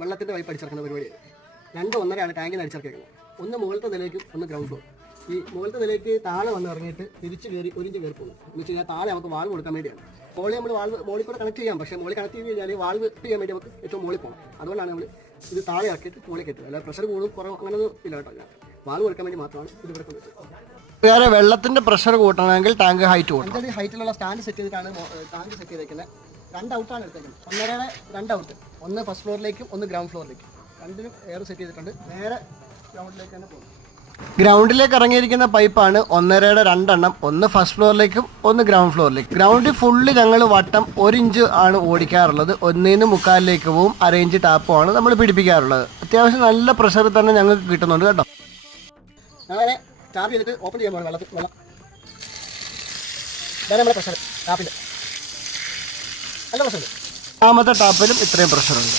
വെള്ളത്തിൻ്റെ പൈപ്പ് അടിച്ചിറക്കുന്ന പരിപാടിയാണ്. 2-1.5 ടാങ്കിന് അടിച്ചിറക്കിയിരിക്കുന്നത്. ഒന്ന് മുകളിലത്തെ നിലയ്ക്കും ഒന്ന് ഗ്രൗണ്ട് ഫ്ലോർ. ഈ മുകളിലത്തെ നിലയ്ക്ക് താഴെ വന്ന് ഇറങ്ങിയിട്ട് തിരിച്ച് കയറി 1 ഇഞ്ച് കയറി പോകും. എന്ന് വെച്ച് കഴിഞ്ഞാൽ താഴെ നമുക്ക് വാൾവ് കൊടുക്കാൻ വേണ്ടിയാണ്. മോളിൽ നമ്മൾ മോളിൽ കൂടെ കണക്ട് ചെയ്യാം. പക്ഷേ മോളിൽ കണക്ട് ചെയ്ത് കഴിഞ്ഞാൽ വാൾവ് ചെയ്യാൻ വേണ്ടി നമുക്ക് ഏറ്റവും മോളിൽ പോകണം. അതുകൊണ്ടാണ് നമ്മൾ ഇത് താഴെ ഇറക്കിയിട്ട് മോളിൽ കയറ്റുന്നത്. അല്ല പ്രഷർ കൂടും കുറവ് അങ്ങനെയൊന്നും ഇല്ല കേട്ടോ. വാൾവ് കൊടുക്കാൻ വേണ്ടി മാത്രമാണ് ഇത് ഇവിടെ കൊണ്ടുവരുന്നത്. വേറെ വെള്ളത്തിന്റെ പ്രഷർ കൂട്ടണമെങ്കിൽ ടാങ്ക് ഹൈറ്റ് കൂട്ടണം. 5 ഹൈറ്റിലുള്ള സ്റ്റാൻഡ് സെറ്റ് ചെയ്തിട്ടാണ് ടാങ്ക് സെറ്റ് ചെയ്തേക്കുന്നത്. 2 ഔട്ടാണ് എടുത്തേക്കുന്നത്. 1.5 ഔട്ട്. ഒന്ന് ഫസ്റ്റ് ഫ്ലോറിലേക്കും ഒന്ന് ഗ്രൗണ്ട് ഫ്ലോറിലേക്കും. രണ്ടിനും എയർ സെറ്റ് ചെയ്തിട്ടുണ്ട്. നേരെ ഗ്രൗണ്ടിലേക്ക് തന്നെ പോകും. ഗ്രൗണ്ടിലേക്ക് ഇറങ്ങിയിരിക്കുന്ന പൈപ്പാണ് 1.5 2 ഒന്ന് ഫസ്റ്റ് ഫ്ലോറിലേക്കും ഒന്ന് ഗ്രൗണ്ട് ഫ്ലോറിലേക്കും. ഗ്രൗണ്ടിൽ ഫുള്ള് ഞങ്ങൾ വട്ടം 1 ഇഞ്ച് ആണ് ഓടിക്കാറുള്ളത്. 1.25 പോവും. 1/2 ഇഞ്ച് ടാപ്പുമാണ് നമ്മൾ പിടിപ്പിക്കാറുള്ളത്. അത്യാവശ്യം നല്ല പ്രഷർ തന്നെ ഞങ്ങൾക്ക് കിട്ടുന്നുണ്ട് കേട്ടോ. അങ്ങനെ ചാർജ് ചെയ്തിട്ട് ഓപ്പൺ ചെയ്യാൻ പോകണം. വെള്ളം വേറെ നമ്മുടെ പ്രഷർ ടാപ്പിൻ്റെ നല്ല പ്രഷറുണ്ട്. 3ാമത്തെ ടാപ്പിലും ഇത്രയും പ്രഷറുണ്ട്.